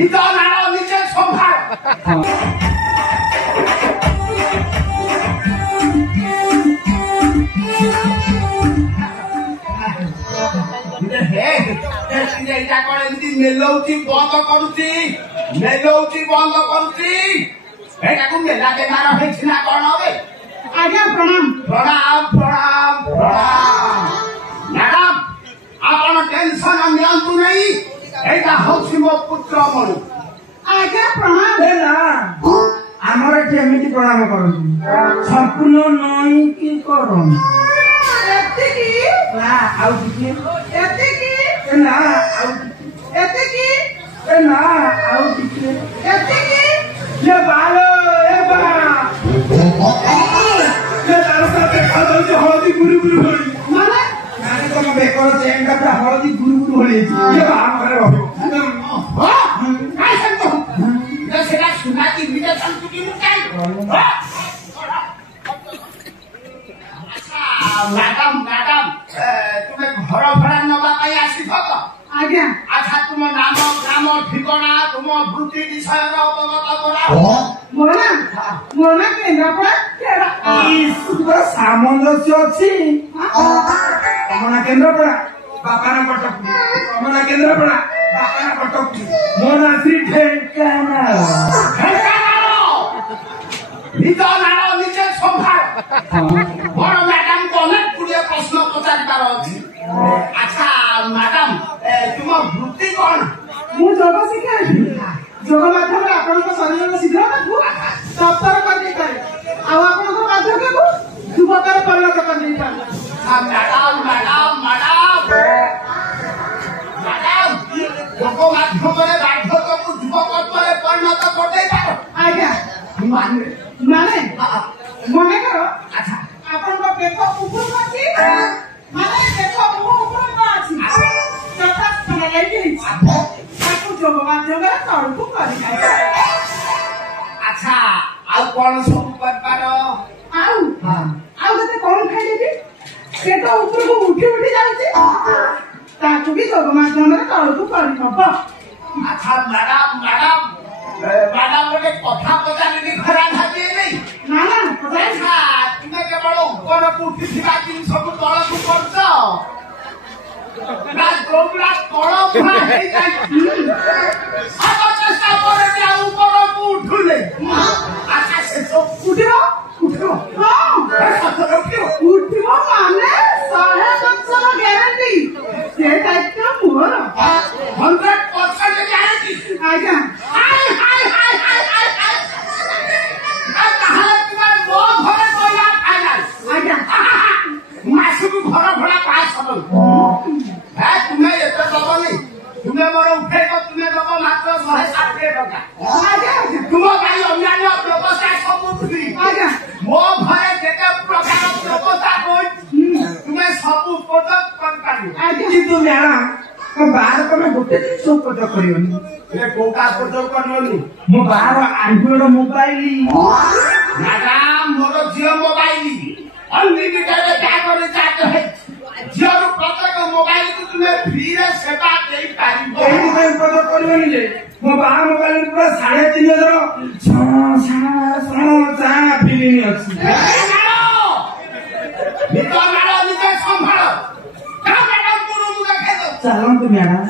নিজ নাড় নিজে সম্ভার। এইটা কଣ ଏମିତି ମେଲଉଛି ବନ୍ଦ କରୁଛି ଏଇଟାକୁ ମେଲା ବେମାର ହେଇଛି ନା କଣ ବେ? ଆଜ୍ଞା ପ୍ରଣାମ। ପ୍ରଣାମ ପ୍ରଣାମ ପ୍ରଣାମ। ମ୍ୟାଡାମ ଆପଣ ଟେନସନ ନିଅନ୍ତୁ ନାହିଁ, ଏଇଟା ହଉଛି ମୋ ପୁତ୍ର ମଣୁ। ଆଜ୍ଞା ପ୍ରଣାମ। ନା ଆମର ଏଠି ଏମିତି ପ୍ରଣାମ କରନ୍ତି, ସମ୍ପୂର୍ଣ୍ଣ ନଈକି କରନ୍ତି। ଏତିକି ନା ଆଉ ଟିକେ, ଏତିକି ନା ଆଉ ଟିକେ, ଏତିକି ନା ଆଉ ଟିକେ, ଏତିକି ଏ ବାଲ ଏ ବା ତାର ସାଥେ ଦେଖାଯାଉଛି ହଳଦୀ ଗୁରୁ ଗୁରୁ ଭଳି। ମାନେ ତମ ବେକର ଚେନଟା ପୁରା ହଳଦୀ ଗୁରୁ ଗୁରୁ ଭଳି ହେଇଛି। ଘରେ ରହିବ ସେଟା ସୁନା ଚିହ୍ନିଟା କି ମୁଁ କାଇଁ ମ୍ୟାଡାମ ମ୍ୟାଡାମ ତୁମେ ଘର ଭଡା ନବା ପାଇଁ ଆସିଛ ତ? ଆଜ୍ଞା। ଆଚ୍ଛା ତୁମ ନାମ ଗ୍ରାମ ଠିକଣା ତୁମ ବୃତ୍ତି ବିଷୟରେ ଅବଗତ କରା। ମୋର ନା କେନ୍ଦ୍ରାପଡା। ସାମଞ୍ଜସ୍ୟ ଅଛି। ତମ ନା କେନ୍ଦ୍ରାପଡା, ବାପା ନା କଟକ। ତମ ନା କେନ୍ଦ୍ରାପଡା, ବାପା ନା କଟକ। ମୋ ନା ଶ୍ରୀ ଢେଙ୍କାନାଳ। ନିଜ ନାଳ ନିଜେ ସମ୍ଭାଳ। ବଡ ମ୍ୟାଡାମକୁ ଅନେକ ଗୁଡିଏ ପ୍ରଶ୍ନ ପଚାରିବାର ଅଛି। ଆଚ୍ଛା ମ୍ୟାଡାମ ତୁମ ବୃତ୍ତି କଣ? ମୁଁ ଯୋଗ ଶିଖାଇବି। ଯୋଗ ମାଧ୍ୟମରେ ଆପଣଙ୍କ ଶରୀରର ଶୀଘ୍ରତାକୁ ତପ୍ତର କରିଦେଇପାରେ, ଆଉ ଆପଣଙ୍କ ବାର୍ଦ୍ଧକ୍ୟକୁ ଯୁବକରେ ପରିଣତ କରିଦେଇପାରେ। ମ୍ୟାଡାମ ମ୍ୟାଡାମ ମ୍ୟାଡାମ ମ୍ୟାଡାମ ଯୋଗ ମାଧ୍ୟମରେ ବାର୍ଦ୍ଧକ୍ୟକୁ ଯୁବକତ୍ୱରେ ପରିଣତ କରିଦେଇପାର? ଆଜ୍ଞା। ମାନେ ମନେକର ଆପଣଙ୍କ ପେଟ ଉପରକୁ ଅଛି, ମାନେ ପେଟ ମୁହଁ ଉପରକୁ ଅଛି, ଯଥାସ୍ଥାନ ଲାଗିଛି, ତାକୁ ଯୋଗ ମାଧ୍ୟମରେ ତଳକୁ କରିଥାଏ। ଆଚ୍ଛା ଆଉ କଣ ସବୁ କରିପାର? ଆଉ ଯଦି କଣ ଖାଇଦେବି ପେଟ ଉପରକୁ ଉଠି ଯାଉଛି, ତାକୁ ବି ଯୋଗ ମାଧ୍ୟମରେ ତଳକୁ କରିହବ। ଆଚ୍ଛା ମ୍ୟାଡାମ ମ୍ୟାଡାମ ମ୍ୟାଡାମ ଗୋଟେ କଥା ପଚାରିବି, ଖରାପ ଭାବିବେନି? ନା ଆଚ୍ଛା ତୁମେ କେବଳ ଉପରକୁ ଉଠିଥିବା ଜିନିଷକୁ ତଳକୁ କରୁଛ ନା ଯୋଉଗୁଡା ତଳ ପୁରା ହେଇଯାଇଛି ଚେଷ୍ଟା ପରେ ଆଉ ଉପରକୁ ଉଠୁନି? ଆଚ୍ଛା ସେସବୁ ଉଠିବ ଉଠିବ ମାନେ 100% ଗ୍ୟାରେଣ୍ଟି। ସେ ଦାୟିତ୍ୱ ମୋର। 100% ଗ୍ୟାରେଣ୍ଟି? ଆଜ୍ଞା। ତାହେଲେ ତୁମେ ମୋ ଘରେ କହିଲା ଫାଇନାଲ? ଆଜ୍ଞା। ମାସକୁ ଘର ଭଡା 500 ତୁମେ ଏତେ ଦବନି। ତୁମେ ମୋର ଉଠେଇବ, ତୁମେ ଦବ ମାତ୍ର 160 ଟଙ୍କା। ତୁମ ପାଇଁ ଅନ୍ୟାନ୍ୟ ବ୍ୟବସ୍ଥା ସବୁ ଫ୍ରି। ମୋ ଘରେ ଯେତେ ପ୍ରକାର ବ୍ୟବସ୍ଥା ହୋଇଛି ତୁମେ ସବୁ ଉପଯୋଗ କରିପାରିବ। କିନ୍ତୁ ମ୍ୟାଡାମ ମୋ ବାହାର ତମେ ଗୋଟେ ଜିନିଷ ଉପଯୋଗ କରିବନି। କୋଉଟା ଉପଯୋଗ କରିବନି? ମୋ ବାହାର ଆଣ୍ଡ୍ରଏଡ ମୋବାଇଲ। ମ୍ୟାଡାମ ମୋର ଝିଅ ମୋବାଇଲ ଅନଲିମିଟେଡ ଚାର୍ଜ ହେଇଛି। ଝିଅରୁ ପ୍ରତ୍ୟେକ ମୋବାଇଲକୁ ତୁମେ ଫ୍ରିରେ ସେବା ଦେଇପାରିବ। ଏଇଥିପାଇଁ ଉପଯୋଗ କରିବନି ଯେ ମୋ ବାହାର ମୋବାଇଲ ପୁରା 3,500 ଫିଲ୍ମ ଅଛି। ନିଜେ ସମ୍ଭାଳ। ଚାଲନ୍ତୁ ମ୍ୟାଡାମ।